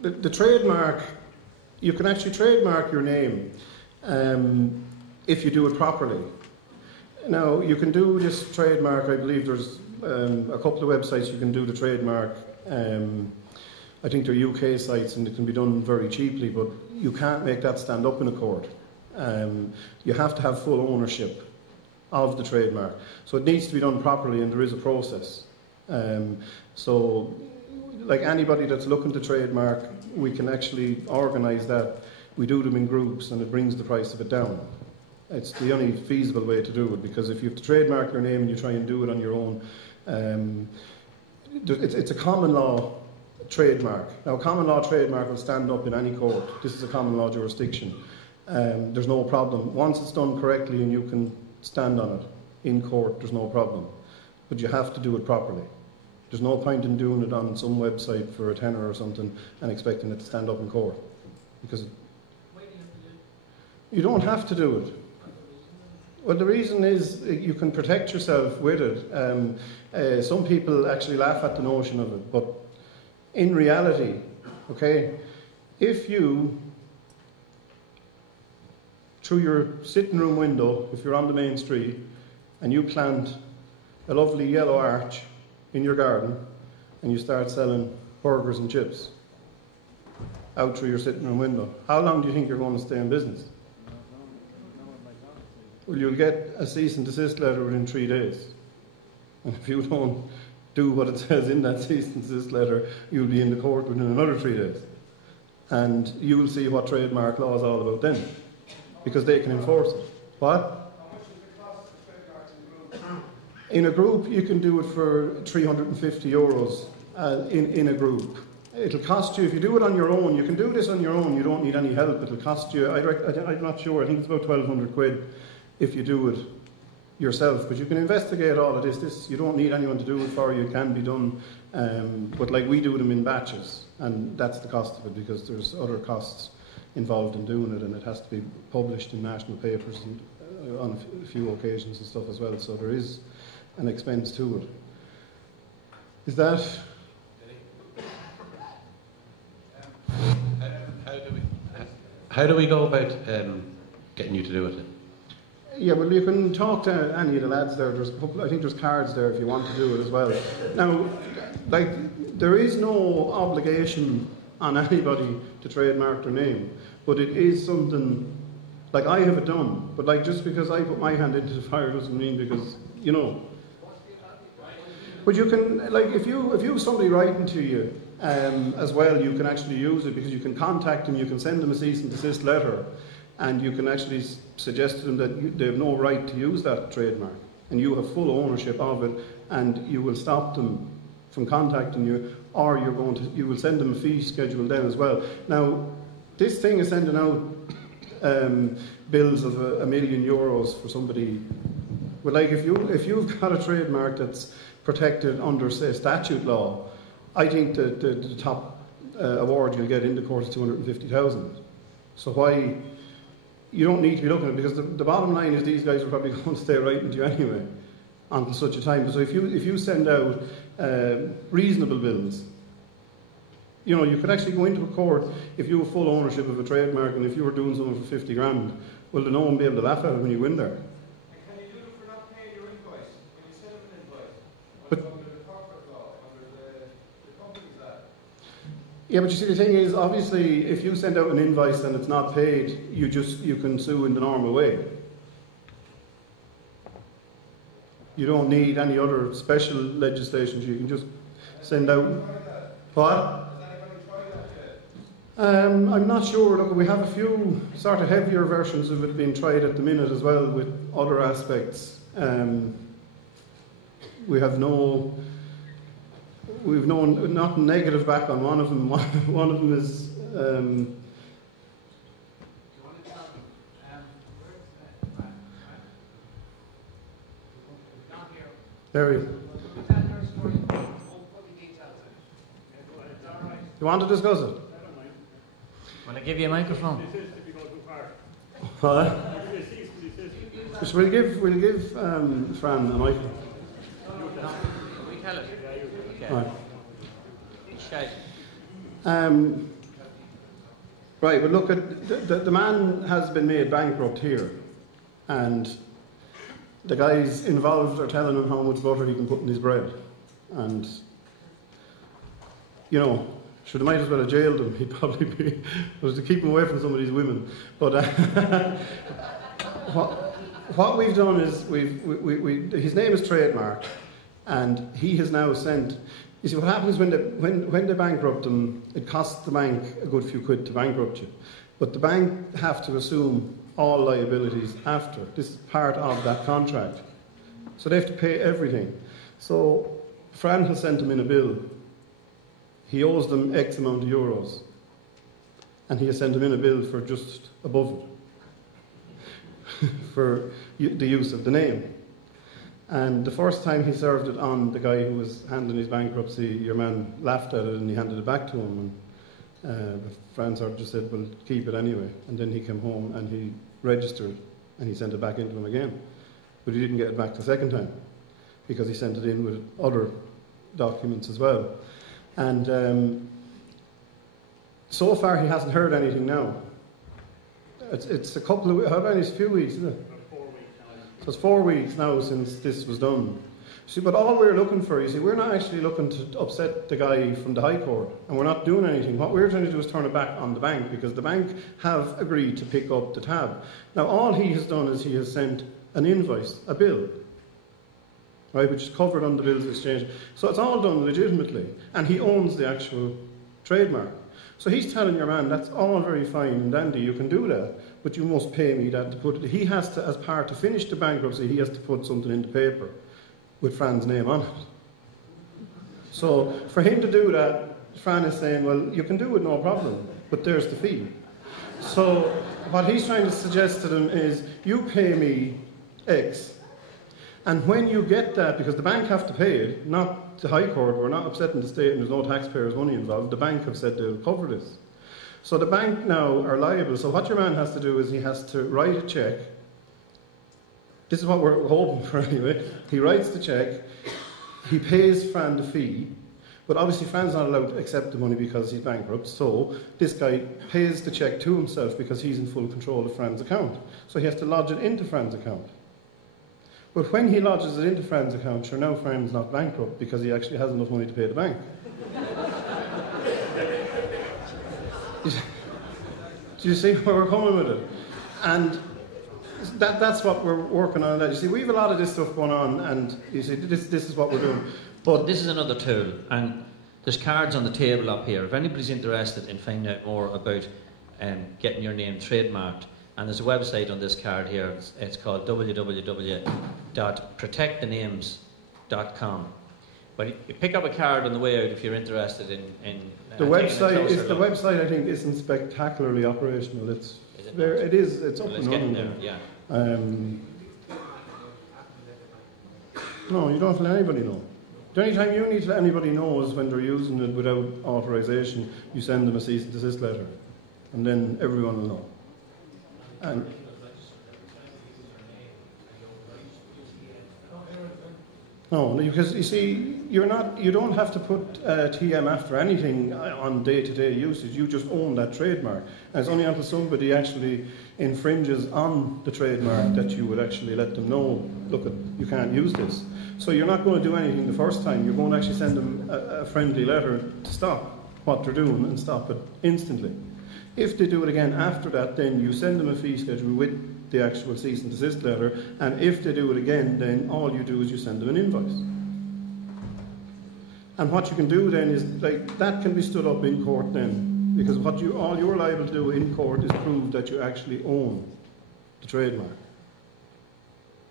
the trademark, you can actually trademark your name if you do it properly. Now, you can do this trademark, I believe there's a couple of websites you can do the trademark. I think they're UK sites and it can be done very cheaply, but you can't make that stand up in a court. You have to have full ownership of the trademark. So it needs to be done properly and there is a process. So, like anybody that's looking to trademark, we can actually organise that. We do them in groups and it brings the price of it down. It's the only feasible way to do it, because if you have to trademark your name and you try and do it on your own, it's a common law trademark. Now, a common law trademark will stand up in any court. This is a common law jurisdiction. There's no problem. Once it's done correctly and you can stand on it in court, there's no problem. But you have to do it properly. There's no point in doing it on some website for a tenner or something and expecting it to stand up in court. Because you don't have to do it. Well, the reason is you can protect yourself with it. Some people actually laugh at the notion of it, but in reality, okay, if you, through your sitting room window, if you're on the main street, and you plant a lovely yellow arch in your garden, and you start selling burgers and chips out through your sitting room window, how long do you think you're going to stay in business? Well, you'll get a cease and desist letter within 3 days. And if you don't do what it says in that cease and desist letter, you'll be in the court within another 3 days. And you will see what trademark law is all about then, because they can enforce it. What? In a group, you can do it for €350 in a group. It'll cost you, if you do it on your own, you can do this on your own, you don't need any help. It'll cost you, I'm not sure, I think it's about 1,200 quid if you do it yourself. But you can investigate all of this. You don't need anyone to do it for you, it can be done. But like we do them in batches, and that's the cost of it, because there's other costs involved in doing it, and it has to be published in national papers and, on a few occasions and stuff as well. So there is an expense to it. Is that? How do we go about getting you to do it? Yeah, well, you can talk to any of the lads there. There's a couple, I think there's cards there if you want to do it as well. Now, like, there is no obligation on anybody to trademark their name, but it is something, like, I have it done, but like, just because I put my hand into the fire doesn't mean because, you know. But you can, like, if you have somebody writing to you as well, you can actually use it, because you can contact them, you can send them a cease and desist letter, and you can actually suggest to them that they have no right to use that trademark, and you have full ownership of it, and you will stop them from contacting you, or you will send them a fee schedule then as well. Now, this thing is sending out bills of €1 million for somebody. But like, if you've got a trademark that's protected under, say, statute law, I think that the top award you'll get in the court is 250,000. So why? You don't need to be looking at it, because the bottom line is these guys are probably going to stay writing to you anyway until such a time. So if you send out reasonable bills, you know, you could actually go into a court if you have full ownership of a trademark, and if you were doing something for 50 grand, well, then no one will be able to laugh at it when you win there. And can you do it for not paying your invoice? When you set up an invoice? But, under the corporate law, under the company's law? yeah, but you see, the thing is, obviously, if you send out an invoice and it's not paid, you can sue in the normal way. You don't need any other special legislation. You can just send out. What? I'm not sure. Look, we have a few sort of heavier versions of it being tried at the minute as well, with other aspects. We've no nothing negative back on one of them. One of them is. There we go. You want to discuss it? Will I give you a microphone? What? We'll give Fran a microphone. No, we tell it. Okay. Right. Shout. Right, but look, the man has been made bankrupt here, and the guys involved are telling him how much butter he can put in his bread. And, you know, should have might as well have jailed him. He'd probably be, was to keep him away from some of these women. But what we've done is, his name is Trademark, and he has now sent. You see, what happens when they bankrupt him, it costs the bank a good few quid to bankrupt you. But the bank have to assume all liabilities after. This is part of that contract. So they have to pay everything. So Fran has sent him in a bill. He owes them X amount of euros. And he has sent him in a bill for just above it. For the use of the name. And the first time he served it on the guy who was handling his bankruptcy, your man laughed at it and he handed it back to him. And Franz just said, well, keep it anyway. And then he came home and he registered and he sent it back into him again. But he didn't get it back the second time because he sent it in with other documents as well. And so far he hasn't heard anything now. It's a couple of, how many? It's a few weeks, isn't it? So it's 4 weeks now since this was done. See, but all we're looking for, you see, we're not actually looking to upset the guy from the High Court, and we're not doing anything. What we're trying to do is turn it back on the bank, because the bank have agreed to pick up the tab. Now, all he has done is he has sent an invoice, a bill, right, which is covered on the bills exchange. So it's all done legitimately, and he owns the actual trademark. So he's telling your man, that's all very fine and dandy, you can do that, but you must pay me that to put it. He has to, as part to finish the bankruptcy, he has to put something in the paper with Fran's name on it. So for him to do that, Fran is saying, well, you can do it, no problem, but there's the fee. So what he's trying to suggest to them is, you pay me X, and when you get that, because the bank have to pay it, not the High Court, we're not upsetting the state and there's no taxpayers' money involved, the bank have said they'll cover this. So the bank now are liable. So what your man has to do is he has to write a cheque. This is what we're hoping for anyway. He writes the cheque, he pays Fran the fee, but obviously Fran's not allowed to accept the money because he's bankrupt, so this guy pays the cheque to himself because he's in full control of Fran's account. So he has to lodge it into Fran's account. But when he lodges it into Fran's account, sure, now Fran's not bankrupt because he actually has enough money to pay the bank. Do you see where we're coming with it? And that's what we're working on. You see, we have a lot of this stuff going on, and you see, this is what we're doing. But this is another tool, and there's cards on the table up here. If anybody's interested in finding out more about getting your name trademarked, and there's a website on this card here. It's called www.protectthenames.com. But you pick up a card on the way out if you're interested in the website. I think isn't spectacularly operational. It's there. It is. It's up and running. There, yeah. No, you don't let anybody know. The only time you need to let anybody know is when they're using it without authorization. You send them a cease and desist letter, and then everyone will know. And no, because you see, you don't have to put TM after anything on day-to-day usage. You just own that trademark. And it's only until somebody actually infringes on the trademark that you would actually let them know, look, you can't use this. So you're not going to do anything the first time. You're going to actually send them a friendly letter to stop what they're doing and stop it instantly. If they do it again after that, then you send them a fee schedule with the actual cease and desist letter, and if they do it again, then all you do is you send them an invoice. And what you can do then is, like, that can be stood up in court then, because all you're liable to do in court is prove that you actually own the trademark.